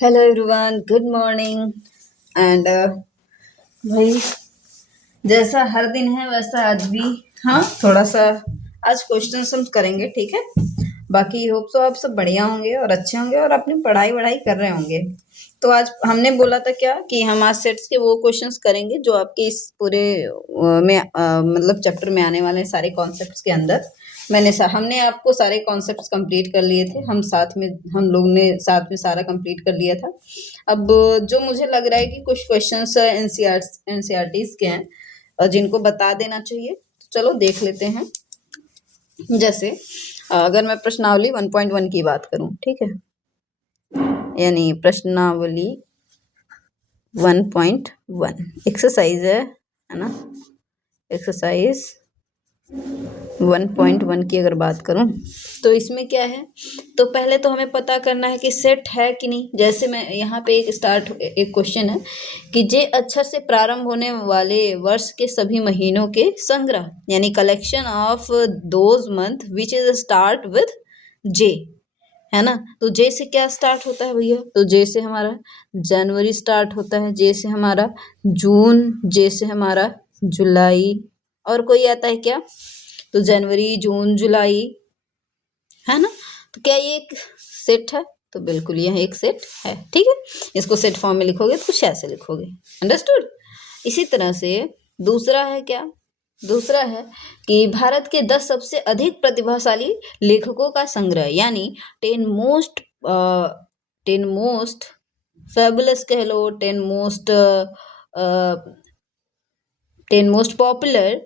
Hello everyone, good morning. And भाई, जैसा हर दिन है वैसा आज भी। हाँ, थोड़ा सा आज क्वेश्चन हम करेंगे, ठीक है। बाकी होप सो आप सब बढ़िया होंगे और अच्छे होंगे और अपनी पढ़ाई वढ़ाई कर रहे होंगे। तो आज हमने बोला था क्या कि हम आज सेट्स के वो क्वेश्चंस करेंगे जो आपके इस पूरे मतलब चैप्टर में आने वाले सारे कॉन्सेप्ट्स के अंदर। हमने आपको सारे कॉन्सेप्ट्स कंप्लीट कर लिए थे। हम लोग ने साथ में सारा कंप्लीट कर लिया था। अब जो मुझे लग रहा है कि कुछ क्वेश्चंस एनसीईआरटीज के हैं और जिनको बता देना चाहिए, तो चलो देख लेते हैं। जैसे अगर मैं प्रश्नावली 1.1 की बात करूं, ठीक है, यानी प्रश्नावली 1.1 एक्सरसाइज है ना। एक्सरसाइज 1.1 की अगर बात करूं तो इसमें क्या है, तो पहले तो हमें पता करना है कि सेट है कि नहीं। जैसे मैं यहाँ पे एक क्वेश्चन है कि जे अक्षर से प्रारंभ होने वाले वर्ष के सभी महीनों के संग्रह, यानी collection of those month which is start with J, है ना। तो जे से क्या स्टार्ट होता है भैया, तो जे से हमारा जनवरी स्टार्ट होता है, जे से हमारा जून, जे से हमारा जुलाई, और कोई आता है क्या, तो जनवरी, जून, जुलाई, है ना। तो क्या ये एक सेट है, तो बिल्कुल यह एक सेट है, ठीक है। इसको सेट फॉर्म में लिखोगे तो कुछ ऐसे लिखोगे, अंडरस्टूड। इसी तरह से दूसरा है क्या, दूसरा है कि भारत के 10 सबसे अधिक प्रतिभाशाली लेखकों का संग्रह, यानी 10 मोस्ट फेबुलस कह लो, 10 most popular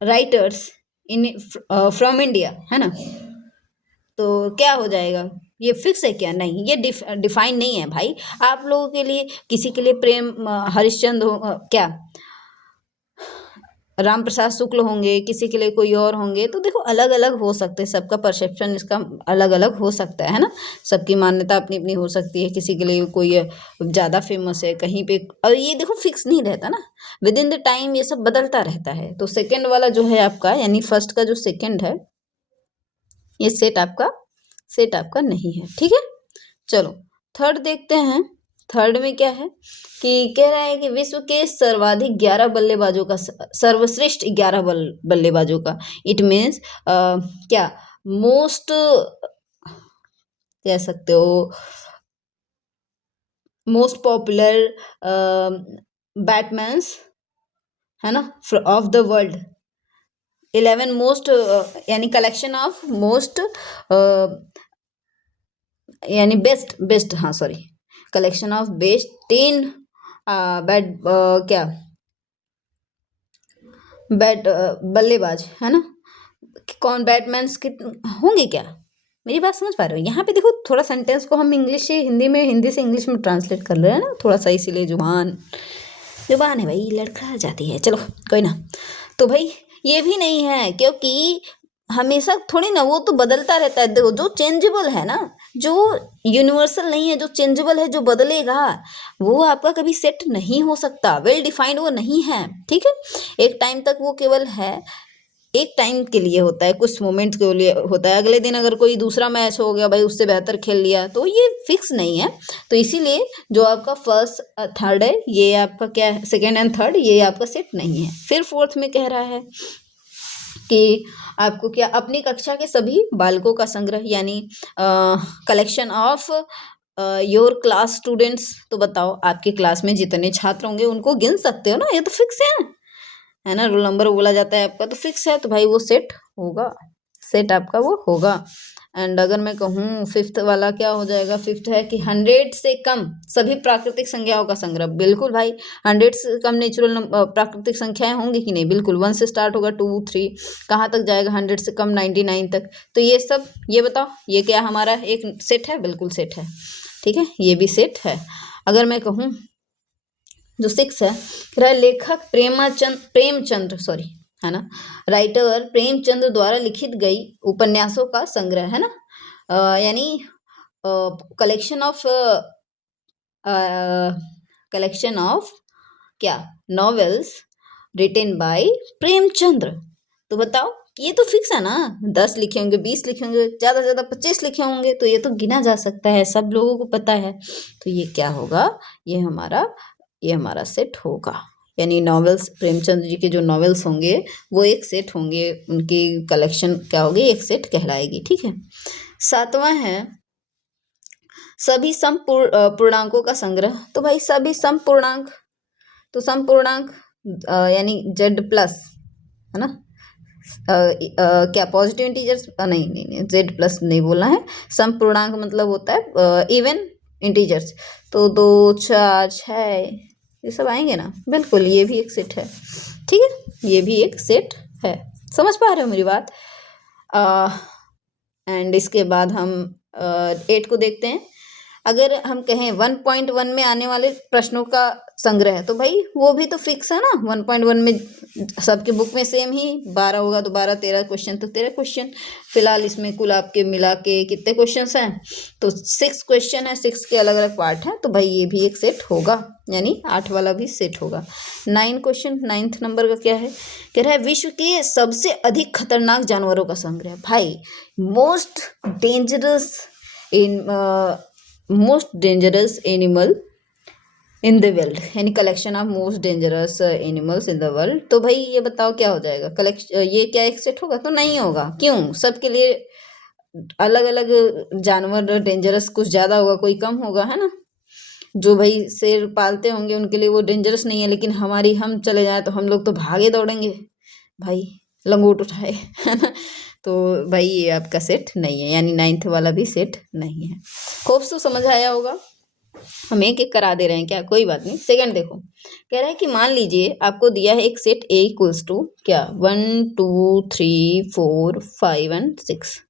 writers in from India, है ना। तो क्या हो जाएगा, ये फिक्स है क्या, नहीं, ये डिफाइन नहीं है भाई। आप लोगों के लिए, किसी के लिए प्रेम हरिश्चंद्र क्या राम प्रसाद शुक्ल होंगे, किसी के लिए कोई और होंगे। तो देखो अलग अलग हो सकते हैं, सबका परसेप्शन इसका अलग अलग हो सकता है ना। सबकी मान्यता अपनी अपनी हो सकती है। किसी के लिए कोई ज़्यादा फेमस है कहीं पे, और ये देखो फिक्स नहीं रहता ना, विद इन द टाइम ये सब बदलता रहता है। तो सेकेंड वाला जो है आपका, यानी फर्स्ट का जो सेकेंड है, ये सेट आपका नहीं है, ठीक है। चलो थर्ड देखते हैं। थर्ड में क्या है कि कह रहा है कि विश्व के सर्वाधिक 11 बल्लेबाजों का, सर्वश्रेष्ठ 11 बल्लेबाजों का, इट मीन्स क्या मोस्ट, कह सकते हो मोस्ट पॉपुलर बैटमैन्स, है ना, ऑफ द वर्ल्ड। 11 मोस्ट, यानी कलेक्शन ऑफ मोस्ट, यानी बेस्ट, हाँ sorry, collection of best 10 bat क्या बैट बल्लेबाज, है ना। कौन बैटमैन्स कितने होंगे क्या, मेरी बात समझ पा रहे हो। यहाँ पे देखो थोड़ा सेंटेंस को हम इंग्लिश से हिंदी में, हिंदी से इंग्लिश में ट्रांसलेट कर रहे हैं ना, थोड़ा सा, इसीलिए जुबान जुबान है भाई, लड़खड़ा जाती है। चलो कोई ना। तो भाई ये भी नहीं है, क्योंकि हमेशा थोड़ी ना, वो तो बदलता रहता है। देखो जो चेंजेबल है ना, जो यूनिवर्सल नहीं है, जो चेंजेबल है, जो बदलेगा, वो आपका कभी सेट नहीं हो सकता। वेल डिफाइंड वो नहीं है, ठीक है। एक टाइम तक वो केवल है, एक टाइम के लिए होता है, कुछ मोमेंट्स के लिए होता है। अगले दिन अगर कोई दूसरा मैच हो गया भाई, उससे बेहतर खेल लिया, तो ये फिक्स नहीं है। तो इसीलिए जो आपका फर्स्ट थर्ड है, ये आपका क्या है, सेकेंड एंड थर्ड, ये आपका सेट नहीं है। फिर फोर्थ में कह रहा है कि आपको क्या, अपनी कक्षा के सभी बालकों का संग्रह, यानी collection of your class students. तो बताओ आपके क्लास में जितने छात्र होंगे उनको गिन सकते हो ना, ये तो फिक्स है ना। रोल नंबर बोला जाता है आपका, तो फिक्स है, तो भाई वो सेट होगा, सेट आपका वो होगा। एंड अगर मैं कहूँ फिफ्थ वाला क्या हो जाएगा, फिफ्थ है कि 100 से कम सभी प्राकृतिक संख्याओं का संग्रह। बिल्कुल भाई, 100 से कम नेचुरल प्राकृतिक संख्याएं होंगी कि नहीं, बिल्कुल। 1 से स्टार्ट होगा, 2, 3, कहाँ तक जाएगा, 100 से कम 99 तक। तो ये सब, ये बताओ ये क्या हमारा एक सेट है, बिल्कुल सेट है, ठीक है, ये भी सेट है। अगर मैं कहूँ जो 6 है, कह रहा है लेखक प्रेमचंद्र सॉरी, है ना, राइटर प्रेमचंद्र द्वारा लिखित गई उपन्यासों का संग्रह, है ना। यानी कलेक्शन ऑफ क्या, नॉवेल्स रिटेन बाय प्रेमचंद्र। तो बताओ ये तो फिक्स है ना, 10 लिखे होंगे, 20 लिखे होंगे, ज़्यादा से ज़्यादा 25 लिखे होंगे, तो ये तो गिना जा सकता है, सब लोगों को पता है। तो ये क्या होगा, ये हमारा सेट होगा। यानी नॉवेल्स, प्रेमचंद जी के जो नॉवेल्स होंगे वो एक सेट होंगे, उनकी कलेक्शन क्या होगी, एक सेट कहलाएगी। ठीक है। 7वां है सभी सम पूर्णांकों का संग्रह। तो भाई सभी सम पूर्णांक, तो सम पूर्णांक यानी जेड प्लस, है ना, क्या पॉजिटिव इंटीजर्स, नहीं नहीं नहीं, जेड प्लस नहीं बोलना है। सम पूर्णांक मतलब होता है इवन इंटीजर्स, तो 2 4 6 ये सब आएंगे ना, बिल्कुल ये भी एक सेट है। ठीक है, ये भी एक सेट है। समझ पा रहे हो मेरी बात। एंड इसके बाद हम 8 को देखते हैं। अगर हम कहें 1.1 में आने वाले प्रश्नों का संग्रह है, तो भाई वो भी तो फिक्स है ना। 1.1 में सबके बुक में सेम ही 12 होगा, तो 12, 13 क्वेश्चन तो 13 क्वेश्चन। फिलहाल इसमें कुल आपके मिला के कितने क्वेश्चंस हैं, तो 6 क्वेश्चन है, 6 के अलग अलग पार्ट हैं, तो भाई ये भी एक सेट होगा, यानी 8 वाला भी सेट होगा। 9 क्वेश्चन, 9th नंबर का क्या है, कह रहा है विश्व के सबसे अधिक खतरनाक जानवरों का संग्रह। भाई most dangerous animal in the world, यानी collection of most dangerous animals in the world. तो भाई ये बताओ क्या हो जाएगा, ये क्या एक सेट होगा, तो नहीं होगा। क्यों, सबके लिए अलग अलग जानवर डेंजरस कुछ ज़्यादा होगा, कोई कम होगा, है ना। जो भाई शेर पालते होंगे उनके लिए वो डेंजरस नहीं है, लेकिन हम चले जाएं तो हम लोग तो भागे दौड़ेंगे भाई, लंगोट उठाए, है ना। तो भाई ये आपका सेट नहीं है, यानी 9th वाला भी सेट नहीं है। खूब तो समझ आया होगा। हम एक एक करा दे रहे हैं क्या, कोई बात नहीं। सेकंड देखो, कह रहा है कि मान लीजिए आपको दिया है एक सेट A इक्वल्स टू क्या 1 2 3 4 5 एंड 6।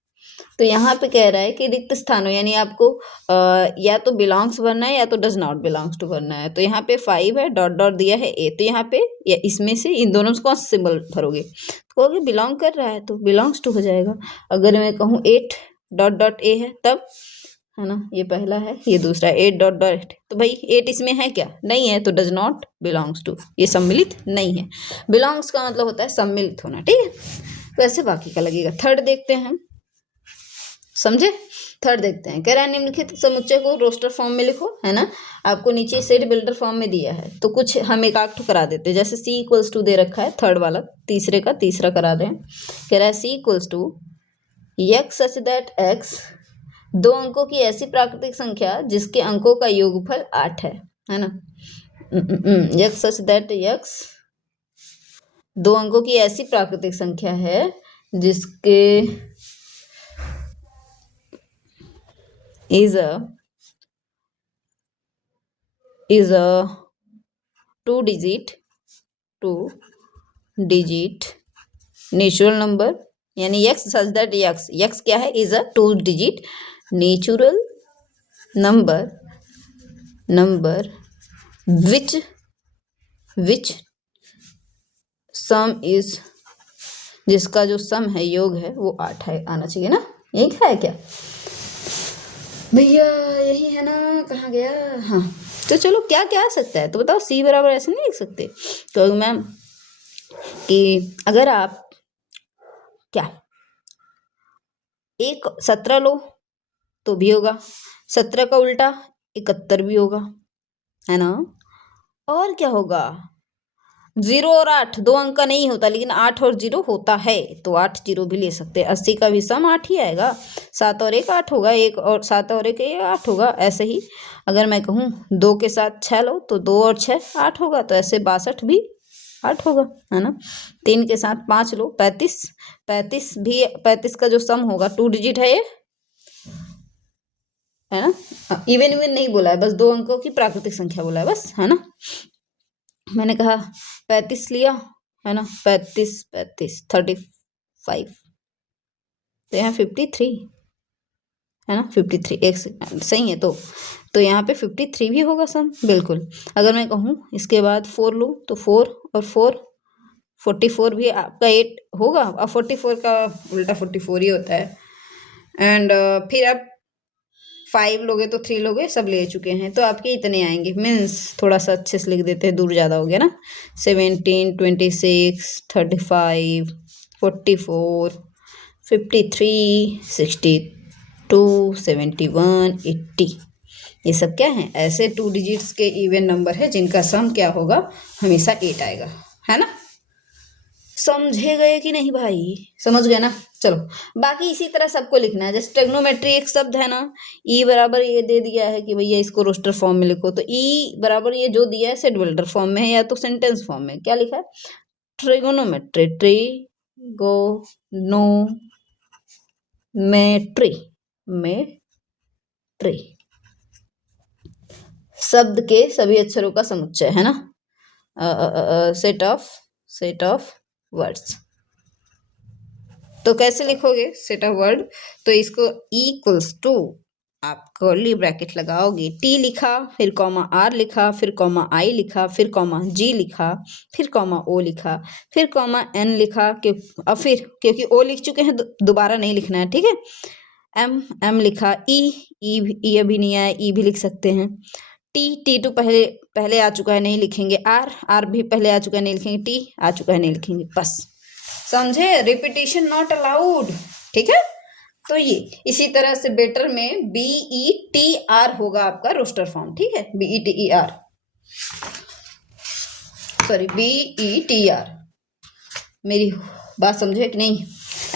तो यहाँ पे कह रहा है कि रिक्त स्थानों, यानी आपको या तो बिलोंग्स भरना है या तो डज नॉट बिलोंग्स टू भरना है। तो यहाँ पे 5 है, डॉट डॉट दिया है A, तो यहाँ पे या इसमें से इन दोनों से कौन सा सिंबल भरोगे, तो कहोगे बिलोंग कर रहा है तो बिलोंग्स टू हो जाएगा। अगर मैं कहूँ 8 डॉट डॉट A है तब, है ना, ये पहला है, ये दूसरा 8 डॉट डॉट, तो भाई 8 इसमें है क्या, नहीं है, तो डज नॉट बिलोंग्स टू, ये सम्मिलित नहीं है। बिलोंग्स का मतलब होता है सम्मिलित होना। ठीक है, वैसे बाकी का लगेगा। थर्ड देखते हैं हम, समझे। थर्ड देखते हैं, कह रहा है निम्नलिखित समुच्चय को रोस्टर फॉर्म में लिखो, है ना। आपको नीचे सेट बिल्डर फॉर्म में दिया है, तो कुछ हम एक आठ करा देते हैं। जैसे C इक्वल्स टू दे रखा है, थर्ड वाला, तीसरे का तीसरा करा दें। कह रहा है C equals to x such that x 2 अंकों की ऐसी प्राकृतिक संख्या जिसके अंकों का योगफल 8 है ना। x सच दैट x 2 अंकों की ऐसी प्राकृतिक संख्या है जिसके is a 2 digit natural number, यानी x सच दैट x क्या है, is a 2 digit natural number which some is, जिसका जो सम है, योग है, वो 8 है, आना चाहिए ना। यही था है क्या भैया, यही है ना, कहाँ गया। हाँ, तो चलो क्या क्या आ सकता है, तो बताओ। C बराबर ऐसे नहीं लिख सकते, तो मैम कि अगर आप क्या 17 लो तो भी होगा, 17 का उल्टा 71 भी होगा, है ना। और क्या होगा, 0 और 8 2 अंक का नहीं होता, लेकिन 8 और 0 होता है, तो 8 0 भी ले सकते हैं। 80 का भी सम 8 ही आएगा, 7 और 1 8 होगा, 1 और 7 और 1 8 होगा। ऐसे ही अगर मैं कहूँ 2 के साथ 6 लो तो 2 और 6 8 होगा, तो ऐसे 62 भी 8 होगा, है ना। 3 के साथ 5 लो 35, 35 भी, 35 का जो सम होगा 2 डिजिट है ये, है ना। इवन नहीं बोला है, बस 2 अंकों की प्राकृतिक संख्या बोला है बस, है ना। मैंने कहा 35 लिया, है ना, 35 35 तो यहाँ 53, है ना, 53 एक सही है, तो यहाँ पे 53 भी होगा सम, बिल्कुल। अगर मैं कहूँ इसके बाद 4 लूँ तो 4 और 4 44 भी आपका 8 होगा, अब 44 का उल्टा 44 ही होता है। एंड फिर आप 5 लोगे तो 3 लोगे, सब ले चुके हैं, तो आपके इतने आएंगे। मीन्स थोड़ा सा अच्छे से लिख देते हैं, दूर ज़्यादा हो गया ना। 17 26 35 44, 53, 62, 71, 80। ये सब क्या है? ऐसे 2 डिजिट्स के इवन नंबर है जिनका सम क्या होगा? हमेशा 8 आएगा, है ना? समझे गए कि नहीं भाई? समझ गए ना? चलो, बाकी इसी तरह सबको लिखना है। जैसे ट्रिग्नोमेट्री एक शब्द है ना, ई बराबर ये दे दिया है कि भैया इसको रोस्टर फॉर्म में लिखो, तो ई बराबर ये जो दिया है सेट बिल्डर फॉर्म में है या तो सेंटेंस फॉर्म में। क्या लिखा है? ट्रिगोनोमेट्री, मेट्री, मेट्री शब्द के सभी अक्षरों का समुच्चय है ना, सेट ऑफ वर्ड्स। तो कैसे लिखोगे सेट ऑफ वर्ड? तो इसको इक्वल्स टू, आप कर्ली ब्रैकेट लगाओगे, टी लिखा, फिर कॉमा आर लिखा, फिर कॉमा आई लिखा, फिर कॉमा जी लिखा, फिर कॉमा ओ लिखा, फिर कॉमा एन लिखा, फिर क्योंकि ओ लिख चुके हैं दोबारा नहीं लिखना है, ठीक है। एम लिखा, ई अभी नहीं आया, ई भी लिख सकते हैं। टी टू पहले आ चुका है, नहीं लिखेंगे। आर भी पहले आ चुका है, नहीं लिखेंगे। टी आ चुका है, नहीं लिखेंगे। बस समझे? रिपीटिशन नॉट अलाउड, ठीक है। तो ये इसी तरह से बेटर में BETR होगा आपका रोस्टर फॉर्म, ठीक है। BETER, sorry BETR। मेरी बात समझे कि नहीं?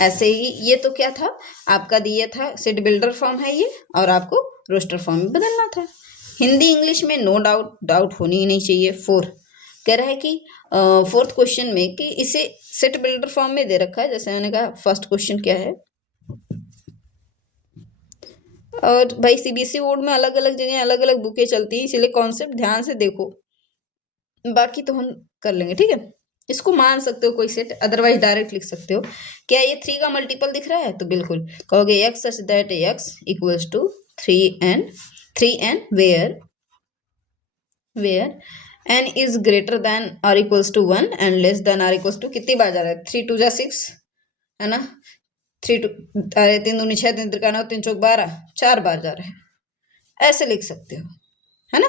ऐसे ही ये तो क्या था आपका, दिया था सेट बिल्डर फॉर्म है ये, और आपको रोस्टर फॉर्म में बदलना था। हिंदी इंग्लिश में नो डाउट होनी ही नहीं चाहिए। कह रहा है कि 4th क्वेश्चन में कि इसे सेट बिल्डर फॉर्म में दे रखा है, जैसे मैंने कहा। फर्स्ट क्वेश्चन क्या है? और भाई CBSE बोर्ड में अलग अलग जगह अलग अलग बुकें चलती हैं, इसलिए कॉन्सेप्ट ध्यान से देखो, बाकी तो हम कर लेंगे, ठीक है। इसको मान सकते हो कोई सेट, अदरवाइज डायरेक्ट लिख सकते हो। क्या ये 3 का मल्टीपल दिख रहा है? तो बिल्कुल कहोगे x such that x equals to 3n where n is greater than or equals to 1 and less than or equals to, कितनी बार जा रहा है? 3 2 जा 6 है ना, 3 अरे 3 दूनी 6, 3 त्रिका 9, 3 चौक 12, 4 बार जा रहा है। ऐसे लिख सकते हो, है ना।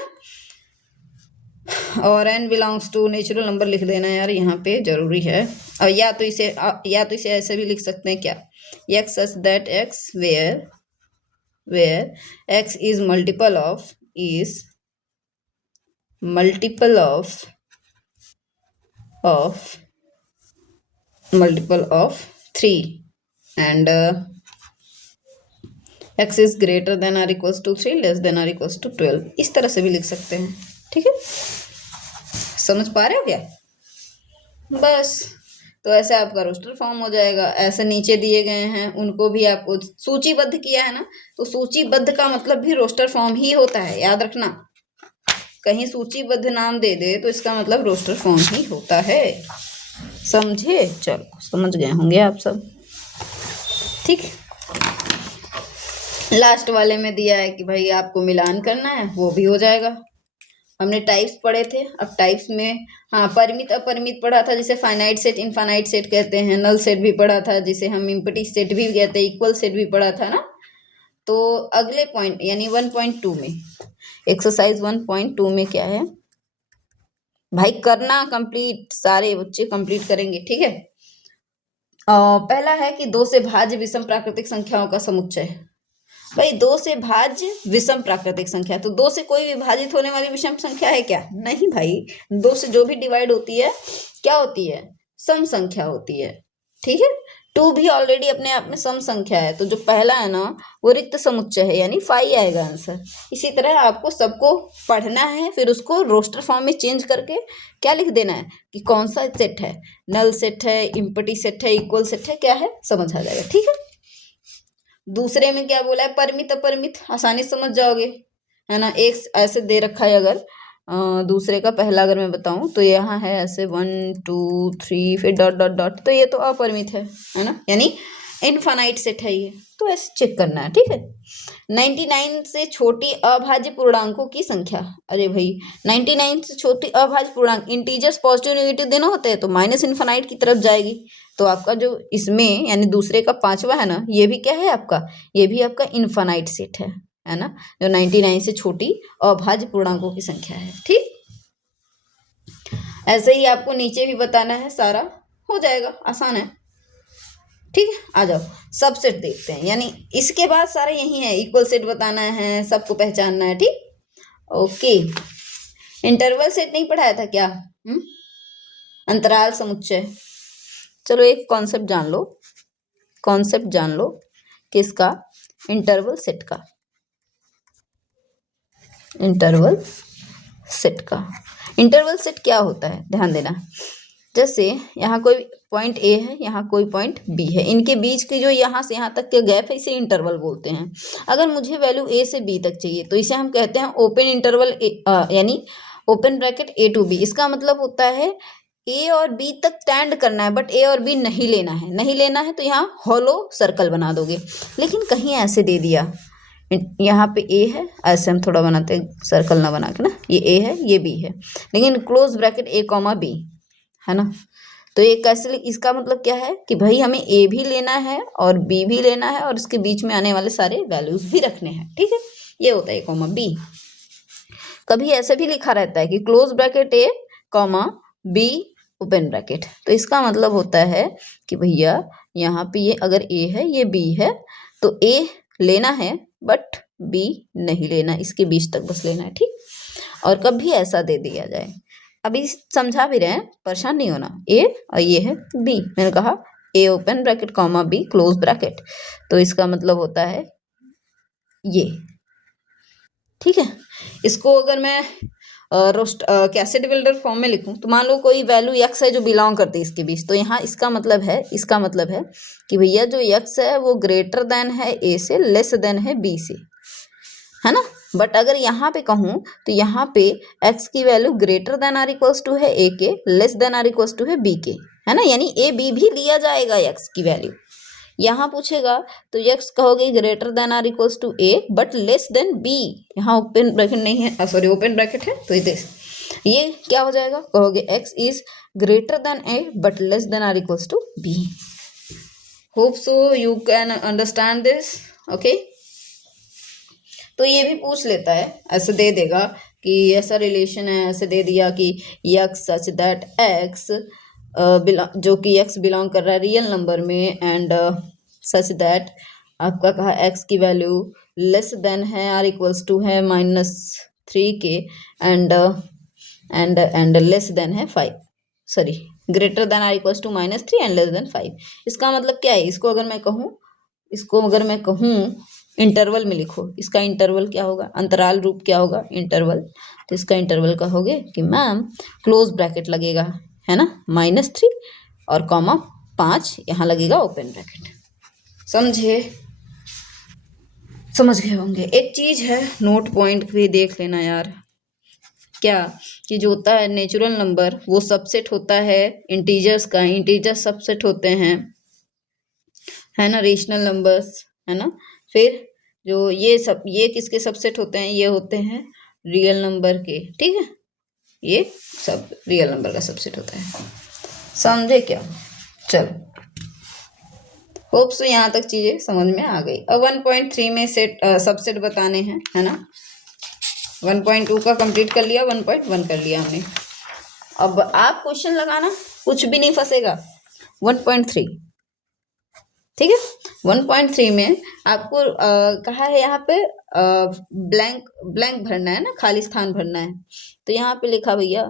और n belongs to natural number लिख देना यार, यहाँ पे जरूरी है। और या तो इसे ऐसे भी लिख सकते हैं, क्या? x such that x where x is multiple of 3 and x is greater than or equals to 3, less than or equals to 12। इस तरह से भी लिख सकते हैं, ठीक है। समझ पा रहे हो क्या? बस, तो ऐसे आपका रोस्टर फॉर्म हो जाएगा। ऐसे नीचे दिए गए हैं उनको भी आपको सूचीबद्ध किया है ना, तो सूचीबद्ध का मतलब भी रोस्टर फॉर्म ही होता है, याद रखना। कहीं सूचीबद्ध नाम दे दे तो इसका मतलब रोस्टर फॉर्म ही होता है, समझे? चलो, समझ गए होंगे आप सब, ठीक। लास्ट वाले में दिया है कि भाई आपको मिलान करना है, वो भी हो जाएगा। हमने टाइप्स पढ़े थे, अब टाइप्स में हाँ परिमित अपरिमित पढ़ा था, जिसे फाइनाइट सेट इनफाइनाइट सेट कहते हैं। नल सेट भी पढ़ा था, जिसे हम इम्पटी सेट भी कहते हैं। इक्वल सेट भी पढ़ा था ना। तो अगले पॉइंट यानी 1.2 में, एक्सरसाइज 1.2 में क्या है भाई? करना कंप्लीट, सारे बच्चे कंप्लीट करेंगे, ठीक है। पहला है कि 2 से भाज्य विषम प्राकृतिक संख्याओं का समुच्चय। भाई 2 से भाज्य विषम प्राकृतिक संख्या, तो 2 से कोई विभाजित होने वाली विषम संख्या है क्या? नहीं भाई, 2 से जो भी डिवाइड होती है क्या होती है? सम संख्या होती है, ठीक है। 2 भी ऑलरेडी अपने आप में सम संख्या है, तो जो पहला है ना वो रिक्त समुच्चय है, यानी 5 आएगा आंसर। इसी तरह आपको सबको पढ़ना है, फिर उसको रोस्टर फॉर्म में चेंज करके क्या लिख देना है कि कौन सा सेट है, नल सेट है, इम्पटी सेट है, इक्वल सेट है, क्या है, समझ आ जाएगा, ठीक है। दूसरे में क्या बोला है? परिमित अपरिमित, आसानी समझ जाओगे, है ना। एक ऐसे दे रखा है, अगर दूसरे का पहला अगर मैं बताऊं तो यहाँ है ऐसे 1 2 3 फिर डॉट डॉट डॉट, तो ये तो अपरिमित है ना, यानी इनफाइनाइट सेट है ये, तो ऐसे चेक करना है, ठीक है। 99 से छोटी अभाज्य पूर्णांकों की संख्या। अरे भाई 99 से छोटी अभाज्य पूर्णांक, इंटीजर्स पॉजिटिव नेगेटिव देना होते हैं तो माइनस इनफाइनाइट की तरफ जाएगी। तो आपका जो इसमें यानी दूसरे का 5वां है ना, ये भी क्या है आपका? ये भी आपका इनफाइनाइट सेट है ना, जो 99 से छोटी अभाज्य पूर्णांकों की संख्या है, ठीक। ऐसे ही आपको नीचे भी बताना है, सारा हो जाएगा, आसान है। ठीक है, आ जाओ सबसेट देखते हैं, यानी इसके बाद सारे यही है, इक्वल सेट बताना है, सबको पहचानना है। ठीक, ओके। इंटरवल सेट नहीं पढ़ाया था क्या? अंतराल समुच्चय। चलो एक कॉन्सेप्ट जान लो, कॉन्सेप्ट जान लो किसका? इंटरवल सेट का। इंटरवल सेट का, इंटरवल सेट क्या होता है ध्यान देना। जैसे यहाँ कोई पॉइंट ए है, यहाँ कोई पॉइंट बी है, इनके बीच की जो यहाँ से यहाँ तक के गैप है इसे इंटरवल बोलते हैं। अगर मुझे वैल्यू ए से बी तक चाहिए तो इसे हम कहते हैं ओपन इंटरवल, यानी open bracket a to b. इसका मतलब होता है ए और बी तक स्टैंड करना है, बट ए और बी नहीं लेना है। नहीं लेना है तो यहाँ हॉलो सर्कल बना दोगे। लेकिन कहीं ऐसे दे दिया, यहाँ पे ए है, ऐसे हम थोड़ा बनाते हैं सर्कल ना बना के ना, ये ए है ये बी है, लेकिन क्लोज ब्रैकेट ए कॉमा बी है ना। तो ये कैसे, इसका मतलब क्या है कि भाई हमें ए भी लेना है और बी भी लेना है और इसके बीच में आने वाले सारे वैल्यूज भी रखने हैं। ठीक है, ये होता है ए कॉमा बी। कभी ऐसे भी लिखा रहता है कि close bracket A comma be open bracket. तो इसका मतलब होता है कि भैया यहाँ पे ये अगर ए है ये बी है तो ए लेना है बट बी नहीं लेना, इसके बीच तक बस लेना है। ठीक, और कभी ऐसा दे दिया जाए, अभी समझा भी रहे हैं, परेशान नहीं होना। ए और ये है बी, मैंने कहा A open bracket comma B close bracket, तो इसका मतलब होता है ये। ठीक है, इसको अगर मैं कैसेट बिल्डर फॉर्म में लिखूं तो मान लो कोई वैल्यू x है जो बिलोंग करती है इसके बीच, तो यहाँ इसका मतलब है कि भैया जो x है वो ग्रेटर देन है a से, लेस देन है b से, है ना। बट अगर यहाँ पे कहूँ तो यहाँ पे x की value greater than or equals to है a के, less than or equals to है b के, है ना। यानी a b भी लिया जाएगा x की वैल्यू। यहाँ पूछेगा तो x कहोगे greater than or equals to a but less than b, यहाँ ओपन ब्रैकेट नहीं है, सॉरी ओपन ब्रैकेट है, तो ये क्या हो जाएगा, कहोगे x is greater than a but less than or equals to b। Hope so you can understand this, okay. तो ये भी पूछ लेता है, ऐसे दे देगा कि ऐसा रिलेशन है, ऐसे दे दिया कि x सच दैट x जो कि x बिलोंग कर रहा है रियल नंबर में, एंड सच दैट आपका कहा x की वैल्यू लेस देन है आर इक्वल्स टू है -3 के, एंड लेस देन है 5, sorry greater than or equals to -3 and less than 5। इसका मतलब क्या है, इसको अगर मैं कहूँ इंटरवल में लिखो, इसका इंटरवल क्या होगा, अंतराल रूप क्या होगा, इंटरवल। तो इसका इंटरवल कहोगे कि मैम क्लोज ब्रैकेट लगेगा, है ना, -3 और कॉमा 5 यहाँ लगेगा ओपन ब्रैकेट। समझ गए होंगे। एक चीज़ है, नोट पॉइंट भी देख लेना यार, क्या कि जो होता है नेचुरल नंबर वो सबसेट होता है इंटीजर्स का, इंटीजर सबसेट होते हैं, है ना, रेशनल नंबर्स, है ना। फिर जो ये किसके सबसेट होते हैं, ये होते हैं रियल नंबर के। ठीक है, ये सब रियल नंबर का सबसेट होता है, समझे क्या? चलो होप सो यहाँ तक चीजें समझ में आ गई। अब 1.3 में सबसेट बताने हैं, है ना। 1.2 का कंप्लीट कर लिया, 1.1 कर लिया हमने। अब आप क्वेश्चन लगाना, कुछ भी नहीं फंसेगा। 1.3 ठीक है, 1.3 में आपको कहा है यहाँ पे ब्लैंक भरना है ना, खाली स्थान भरना है। तो यहाँ पे लिखा भैया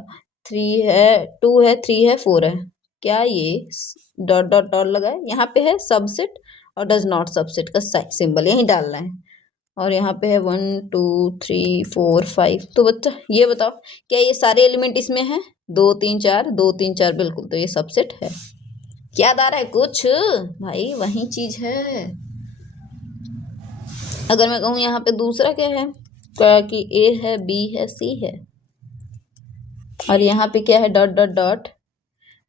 3 है, 2 है, 3 है, 4 है, क्या ये डॉट डॉट डॉट लगा है, यहाँ पे है सबसेट और डज नॉट सबसेट का सिंबल यही डालना है। और यहाँ पे है 1 2 3 4 5। तो बच्चा ये बताओ क्या ये सारे एलिमेंट इसमें है, 2 3 4 2 3 4, बिल्कुल, तो ये सबसेट है। याद आ रहा है कुछ भाई, वही चीज है। अगर मैं कहूँ यहाँ पे दूसरा क्या है, क्या कि ए है, बी है, सी है, और यहाँ पे क्या है डॉट डॉट डॉट,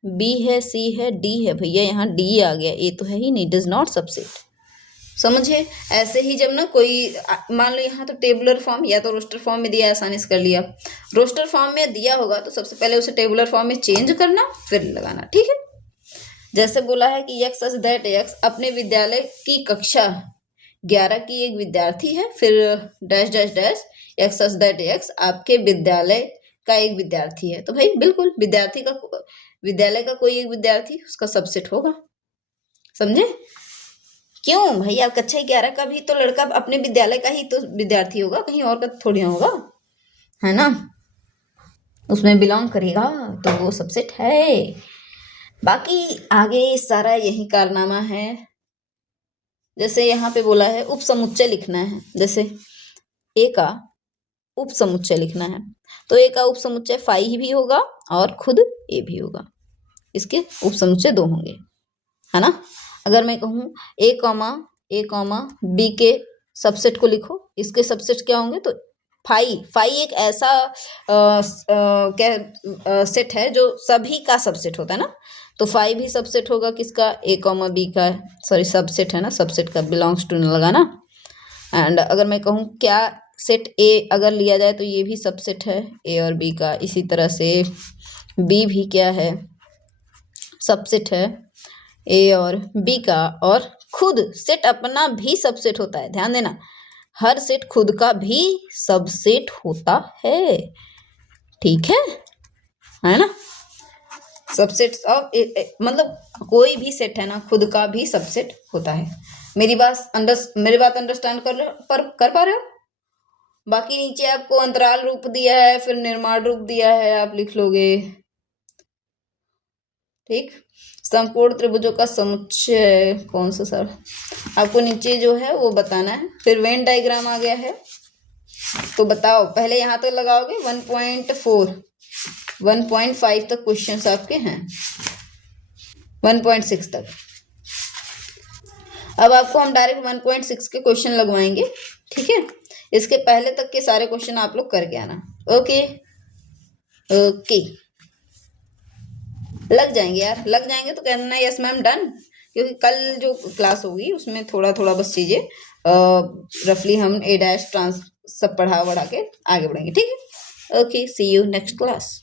बी है, सी है, डी है, भैया यहाँ डी आ गया, ए तो है ही नहीं, डज नॉट सबसेट। समझे? ऐसे ही जब ना कोई मान लो यहाँ तो टेबुलर फॉर्म या तो रोस्टर फॉर्म में दिया, आसानी से कर लिया। रोस्टर फॉर्म में दिया होगा तो सबसे पहले उसे टेबुलर फॉर्म में चेंज करना, फिर लगाना। ठीक है, जैसे बोला है कि यक्स सच दैट यक्स अपने विद्यालय की कक्षा 11 की एक विद्यार्थी है, फिर dash dash dash x such that x आपके विद्यालय का एक विद्यार्थी है। तो भाई बिल्कुल विद्यालय का कोई एक विद्यार्थी उसका सबसेट होगा। समझे? क्यों भाई, आप कक्षा 11 का भी तो लड़का अपने विद्यालय का ही तो विद्यार्थी होगा, कहीं और का थोड़ी ना होगा, है ना? उसमें बिलोंग करेगा तो वो सबसेट है। बाकी आगे सारा यही कारनामा है। जैसे यहाँ पे बोला है उपसमुच्चय लिखना है, जैसे ए का उपसमुच्चय लिखना है, तो ए का उपसमुच्चय फाई भी होगा और खुद ए भी होगा, इसके उपसमुच्चय 2 होंगे, है ना? अगर मैं कहूँ ए कॉमा बी के सबसेट को लिखो, इसके सबसेट क्या होंगे, तो फाई एक ऐसा सेट है जो सभी का सबसेट होता है ना, तो फाई भी सबसेट होगा किसका, ए कॉमा बी का, सॉरी सबसेट है ना, सबसेट का बिलोंग्स टू लगाना। एंड अगर मैं कहूँ क्या सेट ए अगर लिया जाए तो ये भी सबसेट है ए और बी का, इसी तरह से बी भी क्या है, सबसेट है ए और बी का, और खुद सेट अपना भी सबसेट होता है, ध्यान देना, हर सेट खुद का भी सबसेट होता है, ठीक है ना? सबसेट ऑफ मतलब कोई भी सेट है ना, खुद का भी सबसेट होता है। मेरी बात अंडरस्टैंड कर पा रहे हो? बाकी नीचे आपको अंतराल रूप दिया है, फिर निर्माण रूप दिया है, आप लिख लोगे, ठीक। समकोण त्रिभुजों का समुच्चय कौन सा सर, आपको नीचे जो है वो बताना है। फिर वेन डायग्राम आ गया है, तो बताओ पहले यहाँ तक लगाओगे 1.4 1.5 तक क्वेश्चंस आपके हैं, 1.6 तक। अब आपको हम डायरेक्ट 1.6 के क्वेश्चन लगवाएंगे, ठीक है? इसके पहले तक के सारे क्वेश्चन आप लोग करके आना, ओके ओके। लग जाएंगे यार, लग जाएंगे तो कहना यस मैम डन, क्योंकि कल जो क्लास होगी उसमें थोड़ा थोड़ा बस चीजें रफली हम ए डैश ट्रांस सब पढ़ा के आगे बढ़ेंगे, ठीक है? Okay, see you next class.